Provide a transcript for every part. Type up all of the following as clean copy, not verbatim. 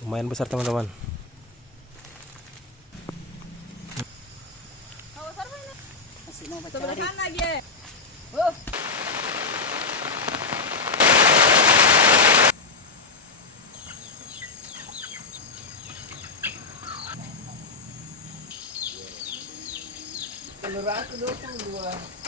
Lumayan besar teman-teman. Sebelah sana dia. Oh. Telur aku 22.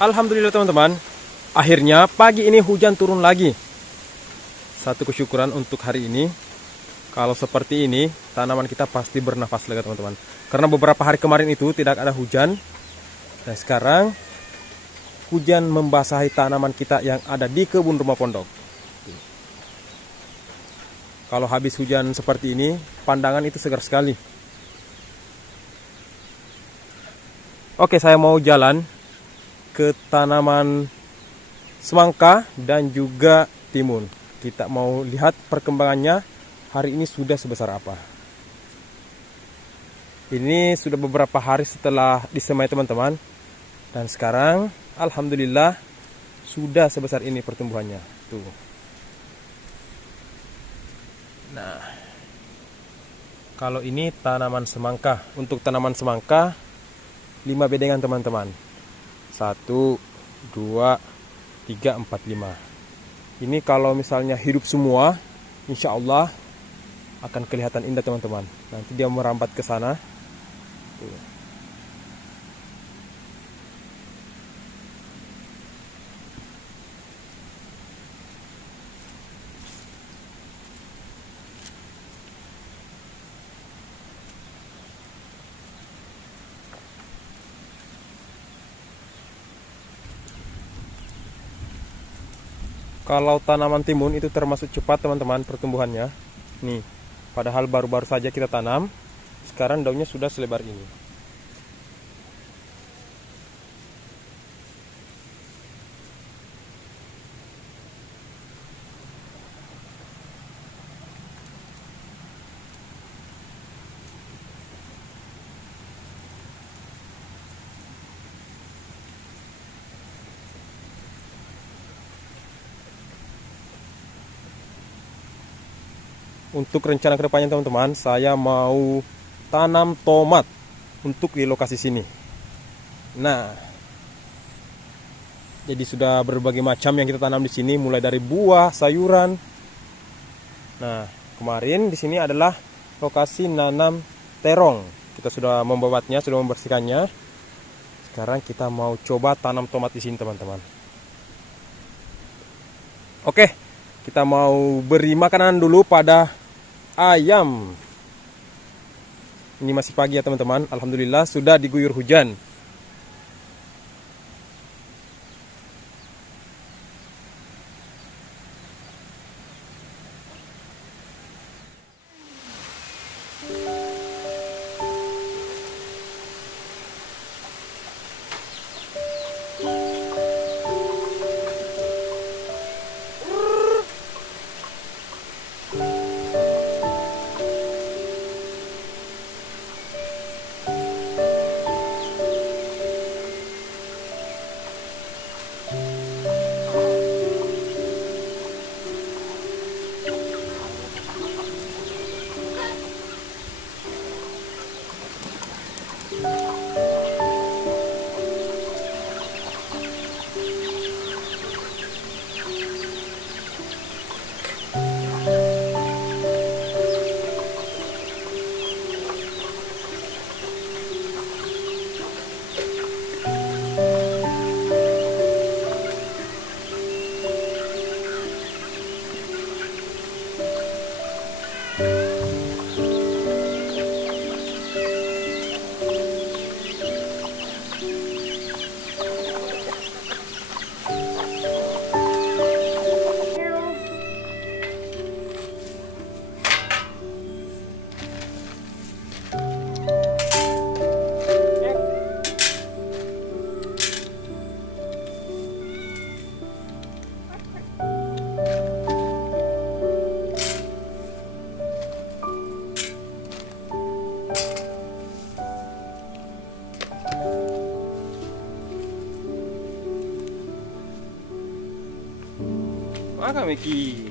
Alhamdulillah teman-teman, akhirnya pagi ini hujan turun lagi. Satu kesyukuran untuk hari ini. Kalau seperti ini, tanaman kita pasti bernafas lega teman-teman. Karena beberapa hari kemarin itu tidak ada hujan. Dan sekarang hujan membasahi tanaman kita yang ada di kebun rumah pondok. Kalau habis hujan seperti ini, pandangan itu segar sekali. Oke, saya mau jalan ke tanaman semangka dan juga timun. Kita mau lihat perkembangannya hari ini sudah sebesar apa. Ini sudah beberapa hari setelah disemai teman-teman. Dan sekarang alhamdulillah sudah sebesar ini pertumbuhannya. Tuh. Nah, kalau ini tanaman semangka. Untuk tanaman semangka 5 bedengan teman-teman. 1, 2, 3, 4, 5. Ini kalau misalnya hidup semua, insya Allah akan kelihatan indah teman-teman. Nanti dia merambat ke sana. Tuh. Kalau tanaman timun itu termasuk cepat teman-teman pertumbuhannya. Nih, padahal baru-baru saja kita tanam, sekarang daunnya sudah selebar ini. Untuk rencana kedepannya teman-teman, saya mau tanam tomat untuk di lokasi sini. Nah, jadi sudah berbagai macam yang kita tanam di sini, mulai dari buah, sayuran. Nah, kemarin di sini adalah lokasi nanam terong. Kita sudah membabatnya, sudah membersihkannya. Sekarang kita mau coba tanam tomat di sini teman-teman. Oke, kita mau beri makanan dulu pada ayam. Ini masih pagi ya teman-teman. Alhamdulillah sudah diguyur hujan. Maka Meki.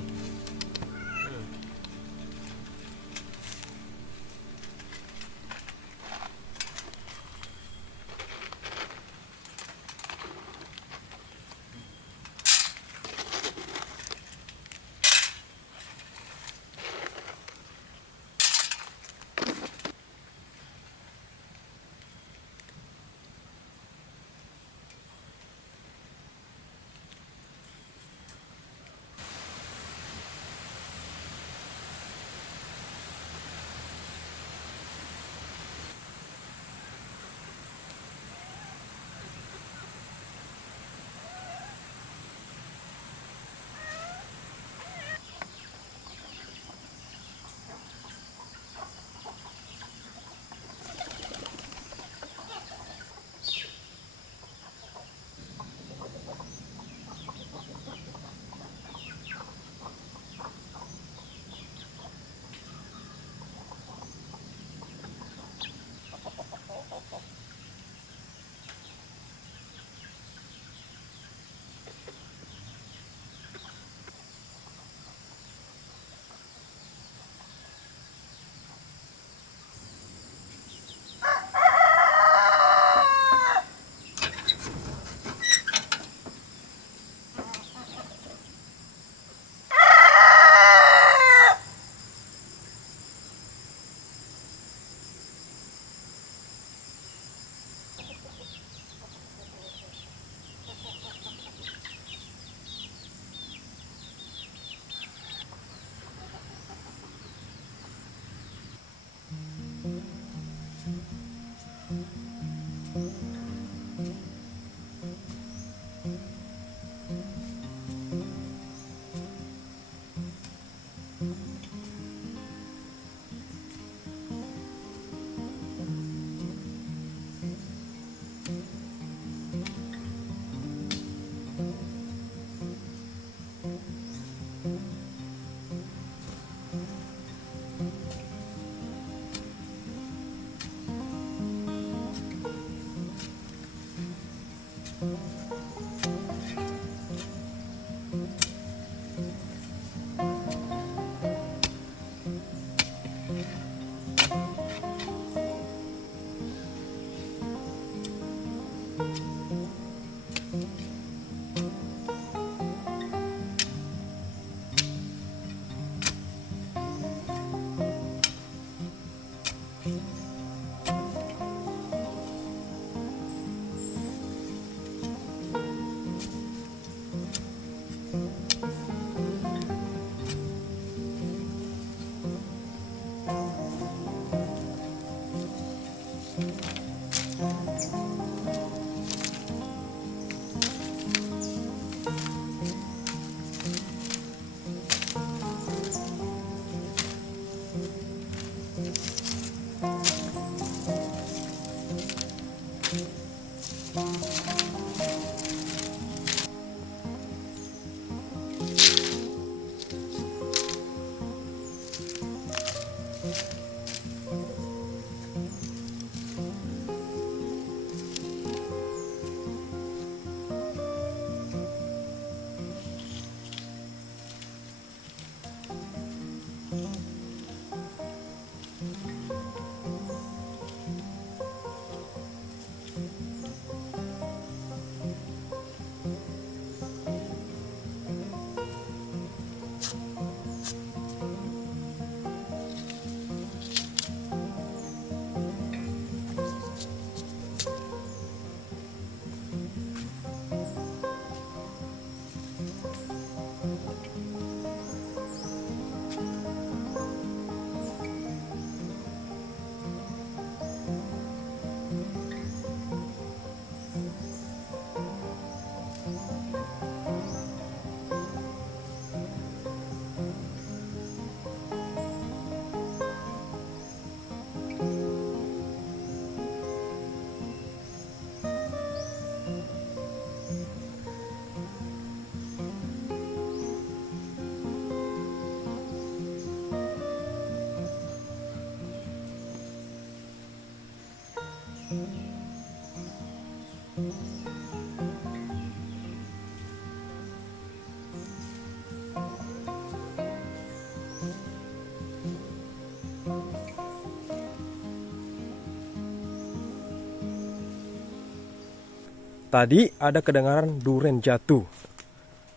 Tadi ada kedengaran duren jatuh.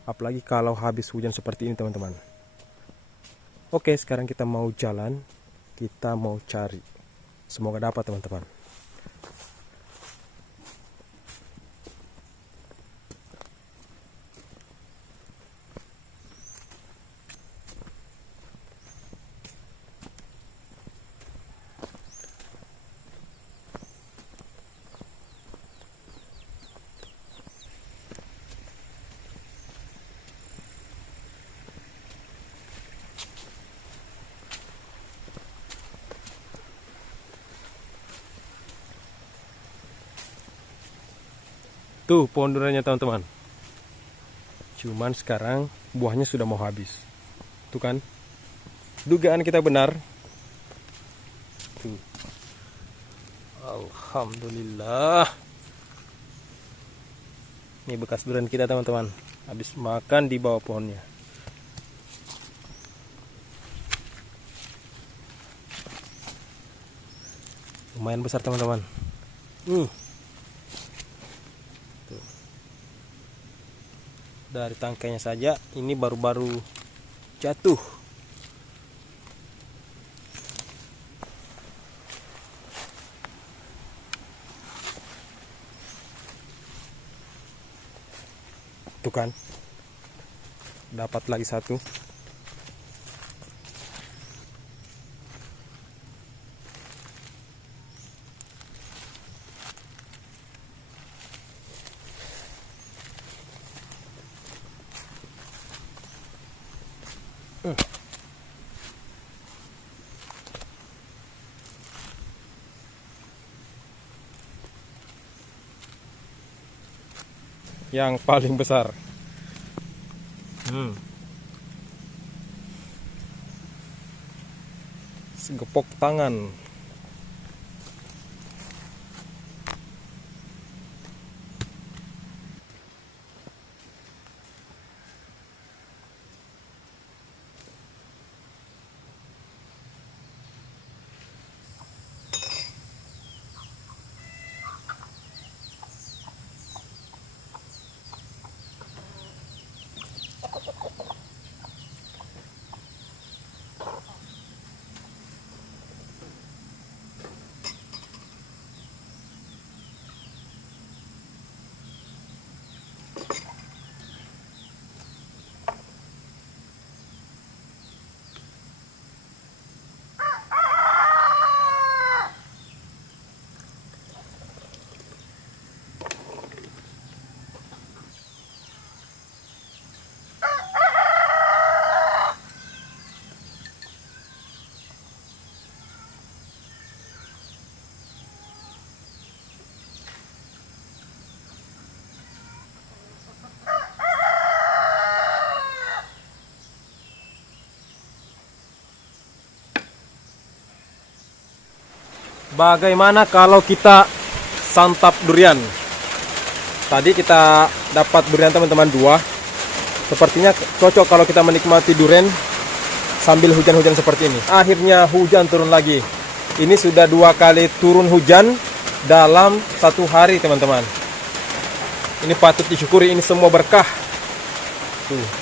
Apalagi kalau habis hujan seperti ini teman-teman. Oke, sekarang kita mau jalan. Kita mau cari. Semoga dapat teman-teman. Tuh pohon duriannya teman-teman. Cuman sekarang buahnya sudah mau habis. Tuh kan. Dugaan kita benar. Tuh. Alhamdulillah. Ini bekas durian kita teman-teman. Habis makan di bawah pohonnya. Lumayan besar teman-teman. Nih. Dari tangkainya saja ini baru-baru jatuh. Tuh kan, dapat lagi satu. yang paling besar. Segepok tangan. Bagaimana kalau kita santap durian? Tadi kita dapat durian teman-teman 2. Sepertinya cocok kalau kita menikmati durian sambil hujan-hujan seperti ini. Akhirnya hujan turun lagi. Ini sudah 2 kali turun hujan dalam 1 hari teman-teman. Ini patut disyukuri, ini semua berkah. Tuh.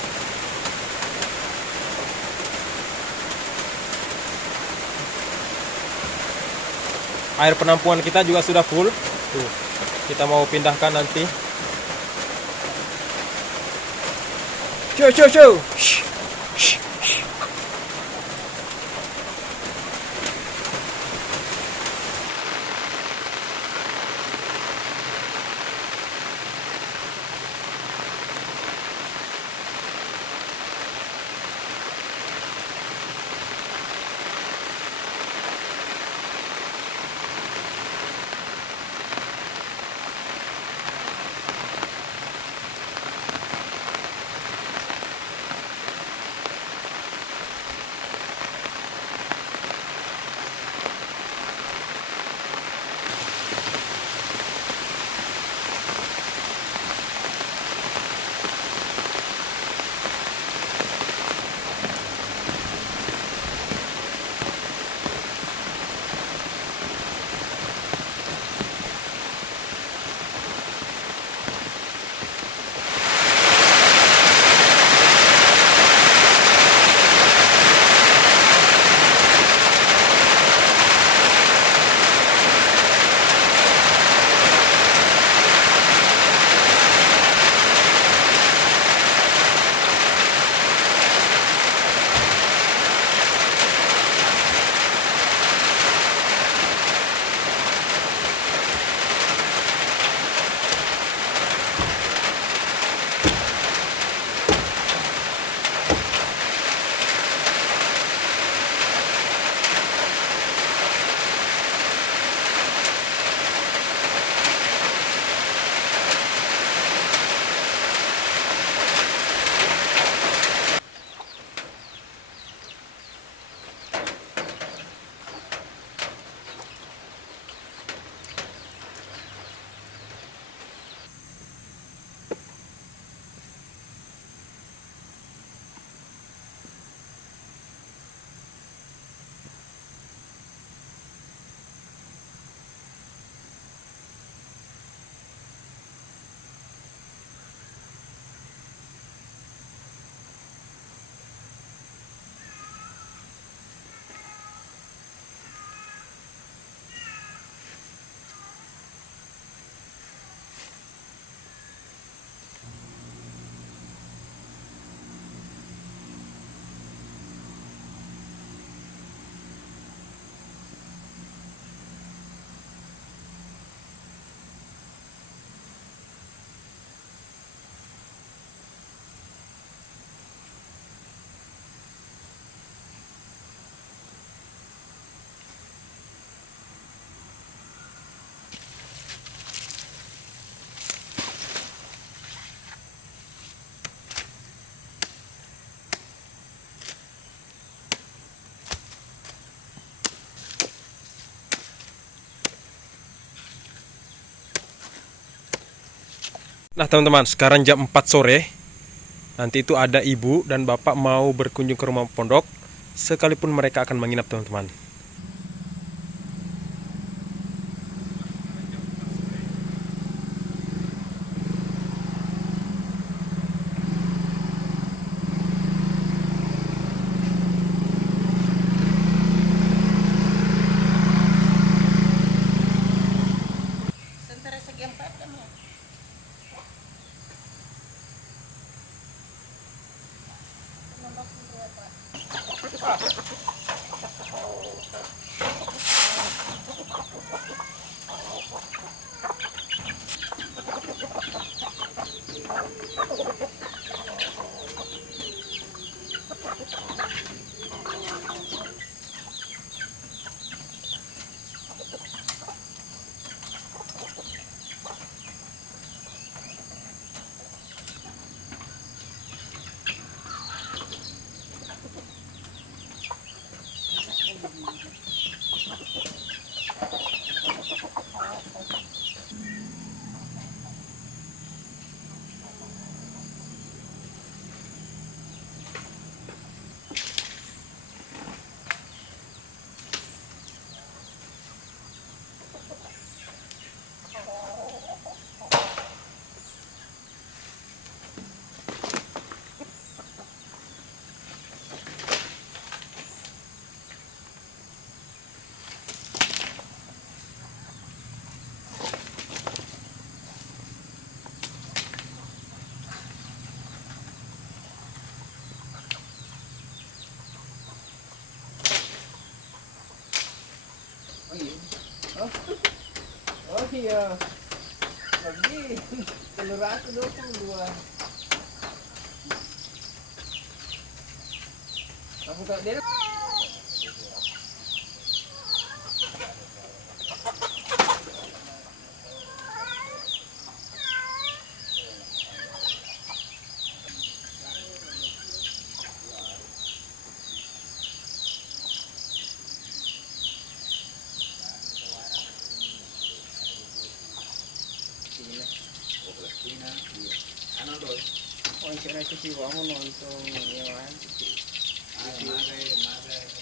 Air penampungan kita juga sudah full. Tuh, kita mau pindahkan nanti. Shoo. Nah teman-teman, sekarang jam 4 sore. Nanti itu ada ibu dan bapak mau berkunjung ke rumah pondok. Sekalipun mereka akan menginap teman-teman. Sementara segi empat kan ya. Oh iya. Oh, oh iya. Lagi telur aku 22. Kamu tak dia. Oh, saya itu sih kamu nonton ini kan.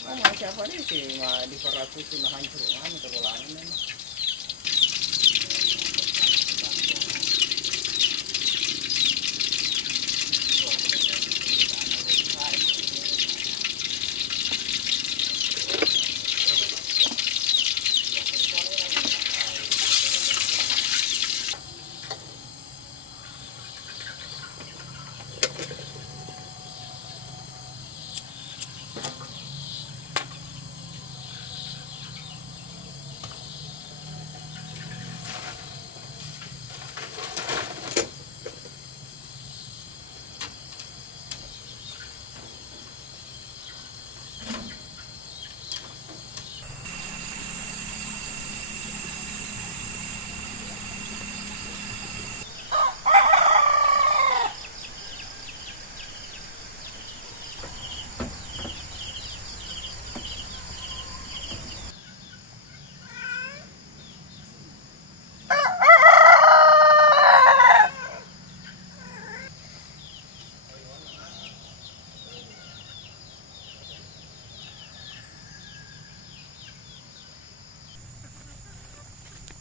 Oh, siapa nih sih di peratus sudah hancur mana tergolongan.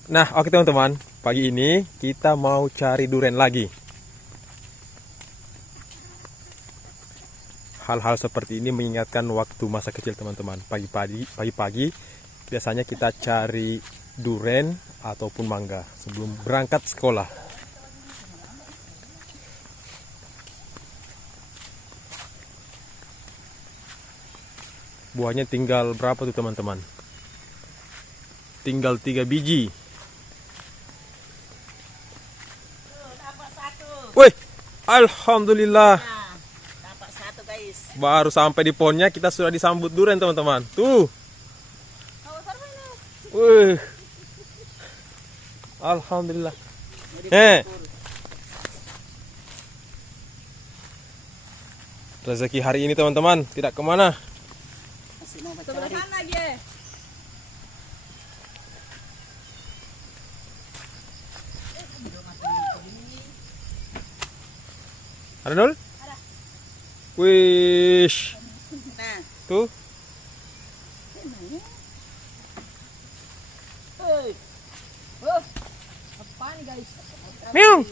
Nah, oke teman-teman, pagi ini kita mau cari duren lagi. Hal-hal seperti ini mengingatkan waktu masa kecil teman-teman. Pagi-pagi biasanya kita cari duren ataupun mangga sebelum berangkat sekolah. Buahnya tinggal berapa tuh teman-teman? Tinggal 3 biji. Dapat satu. Wih, alhamdulillah. Nah, dapat satu guys. Baru sampai di pohonnya kita sudah disambut duren teman-teman. Tuh. Oh, mana? Wih. Alhamdulillah. Rezeki hari ini teman-teman tidak kemana. Masih mau cari. Lagi ya. Ada Dul? Wish. Nah. Tuh. Hei. Oh. Apa nih guys? Meong.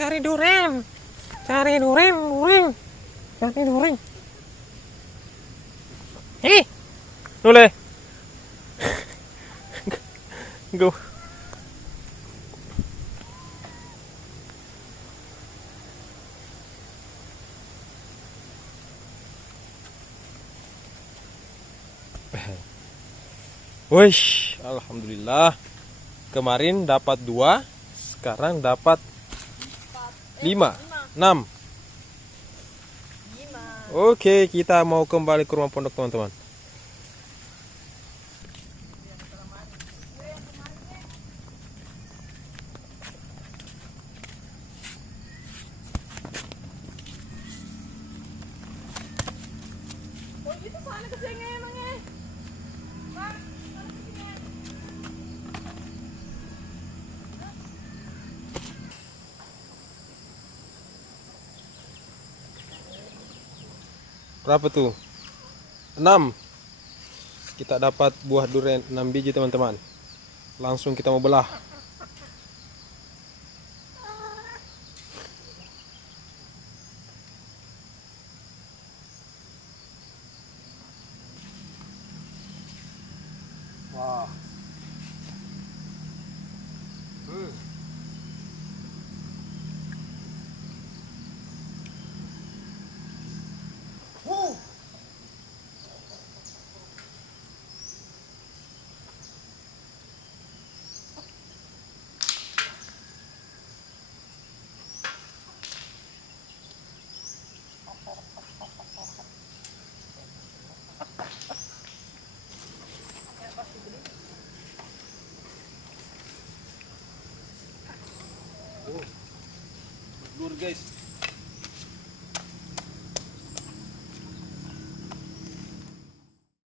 Cari duren. Cari duren. Cari duren. Nule. Go. Wish, alhamdulillah. Kemarin dapat 2, sekarang dapat 5, 6. Oke, kita mau kembali ke rumah pondok teman-teman. Berapa tuh? 6. Kita dapat buah durian 6 biji teman-teman. Langsung kita mau belah. Wah. Dur guys.